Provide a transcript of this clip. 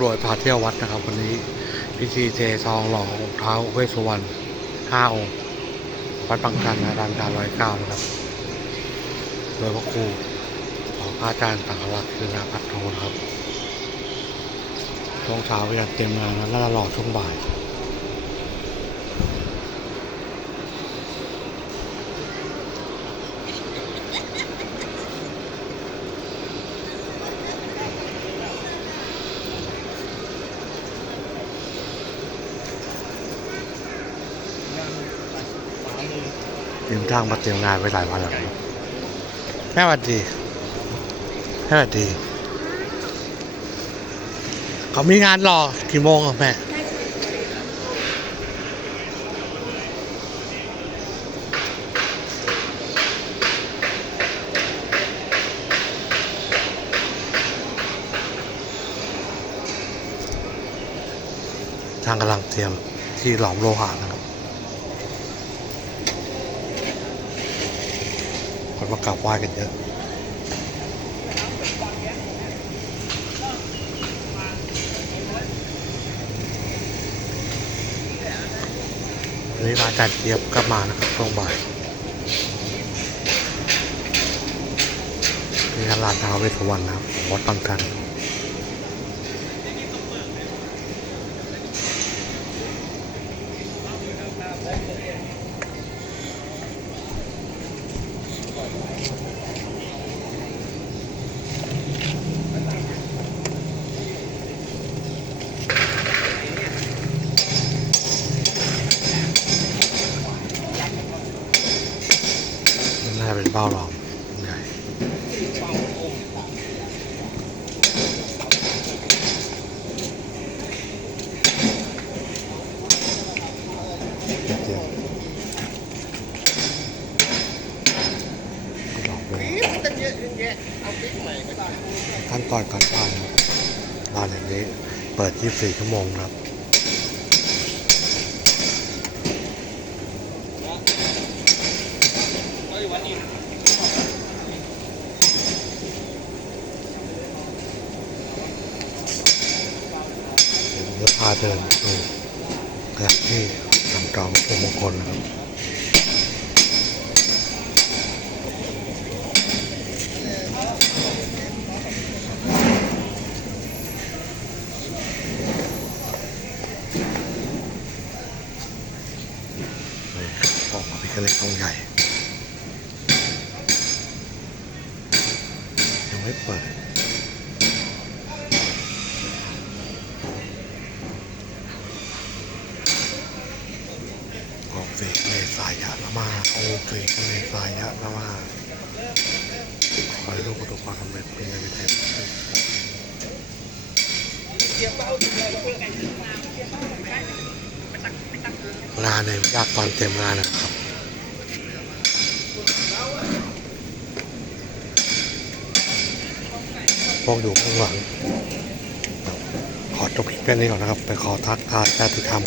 รวยพาเที่ยววัดนะครับ วันนี้พิธีเทซองหล่อองค์เท้าเวสุวรรณห้าองค์วัดบางชันนะดังการร้อยเก้านะครับโดยพระครูของพระอาจารย์ตังรักษ์คือนาพัฒโทนะครับช่วงเช้าพยายามเตรียมงานแล้วน่าจะหลอดช่วงบ่าย เตรีมจ้างมาเตรียมงานไว้หลายวันแล้วแม่วัดดีแม่วัดดีเขามีงานรอกี่โมงอะแม่ทางกำลังเตรียมที่หลอมโลหะนะครับ คน มากราบไหว้กันเยอะวันนี้ระอาจารย์เจี๊ยบกลับมานะครับช่วงบ่ายนี่รับลานท้าวเวสวรรณนะครับวัดตังกัน น่าจะ เป็นเบ้าหลอมใหญ่อมเลยขั้นตอนการทานร้านแห่งนี้ เปิด 24 ชั่วโมงครับ เดี๋ยวพาเดินดูขณะที่ทำจองตัวมงคลนะครับนี่ออกมาพิคเล็กตรงใหญ่ ยังไม่เปิด โอเสกเมสายะละมาโอเสกเมสายะละมาขอให้ลูกประสบความสำเร็จเป็นไงเป็นเทงานเนี่ยยากตอนเต็มงานนะครับพวกอยู่ข้างหลังขอจบคลิปแค่นี้ก่อนนะครับ ไปขอทักทายญาติธรรม